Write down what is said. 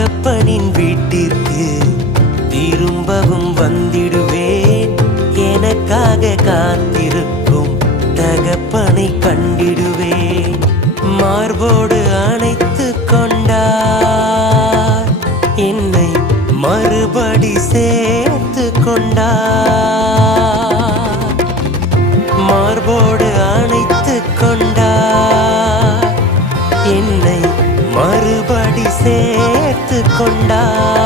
தகப்பனின் வீட்டிற்கு திரும்பவும் வந்திடுவேன். எனக்காக காத்திருக்கும் தகப்பனை கண்டிடுவேன். மார்போடு அணைத்து கொண்டார், என்னை மறுபடி சேர்த்து கொண்டார். மார்போடு அணைத்து கொண்டார், என்னை மறுபடி சேர்த்து கொண்டார்.